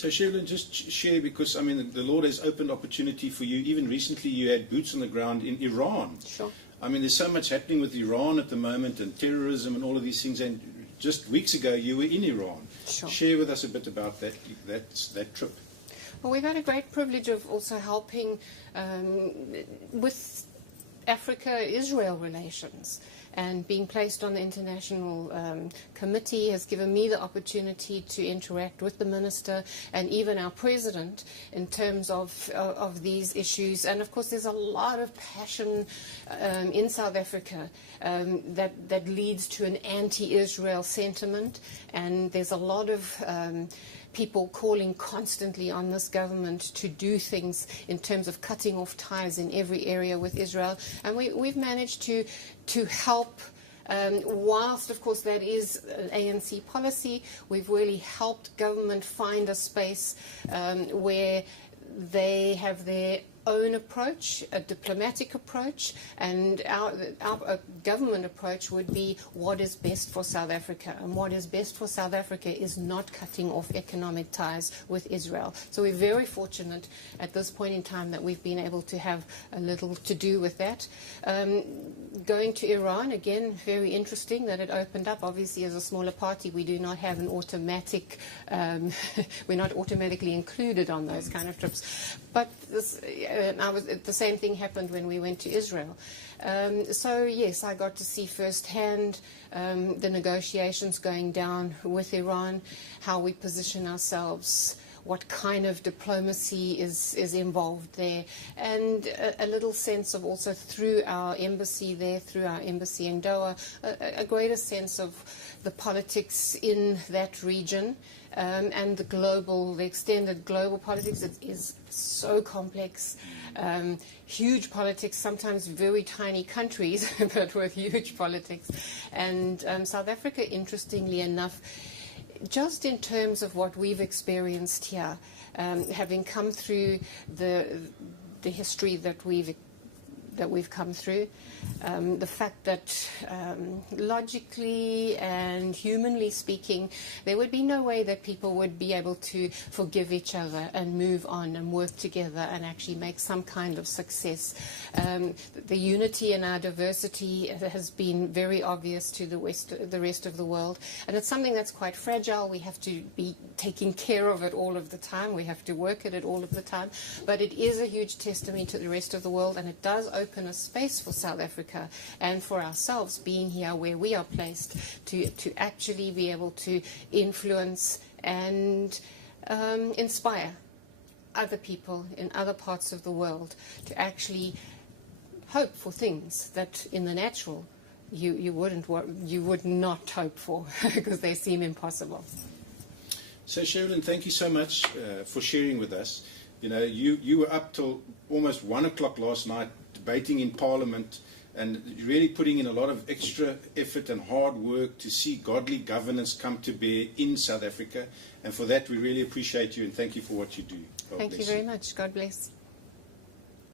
So Cheryllyn, just share, because I mean the Lord has opened opportunity for you. Even recently you had boots on the ground in Iran. Sure. I mean there's so much happening with Iran at the moment, and terrorism and all of these things, and just weeks ago you were in Iran. Sure. Share with us a bit about that trip. Well, we've had a great privilege of also helping with Africa-Israel relations, and being placed on the international committee has given me the opportunity to interact with the minister and even our president in terms of these issues. And of course there's a lot of passion in South Africa that leads to an anti-Israel sentiment, and there's a lot of people calling constantly on this government to do things in terms of cutting off ties in every area with Israel. And we've managed to help, whilst of course that is an ANC policy, we've really helped government find a space where they have their own approach, a diplomatic approach, and our government approach would be what is best for South Africa. And what is best for South Africa is not cutting off economic ties with Israel. So we're very fortunate at this point in time that we've been able to have a little to do with that. Going to Iran, again, very interesting that it opened up. Obviously, as a smaller party, we do not have an automatic, we're not automatically included on those kind of trips. But this, the same thing happened when we went to Israel. So yes, I got to see firsthand the negotiations going down with Iran, how we position ourselves, what kind of diplomacy is involved there, and a little sense of also through our embassy there, through our embassy in Doha, a greater sense of the politics in that region. And the extended global politics is so complex, huge politics, sometimes very tiny countries, but with huge politics. And South Africa, interestingly enough, just in terms of what we've experienced here, having come through the history that we've come through, the fact that logically and humanly speaking, there would be no way that people would be able to forgive each other and move on and work together and actually make some kind of success. The unity in our diversity has been very obvious to the rest of the world, and it's something that's quite fragile. We have to be taking care of it all of the time. We have to work at it all of the time, but it is a huge testimony to the rest of the world, and it does open a space for South Africa and for ourselves being here where we are placed to actually be able to influence and inspire other people in other parts of the world to actually hope for things that in the natural you would not hope for because they seem impossible. So Cheryllyn, thank you so much for sharing with us. You know, you were up till almost 1 o'clock last night debating in Parliament and really putting in a lot of extra effort and hard work to see godly governance come to bear in South Africa. And for that, we really appreciate you and thank you for what you do. Thank you very much. God bless.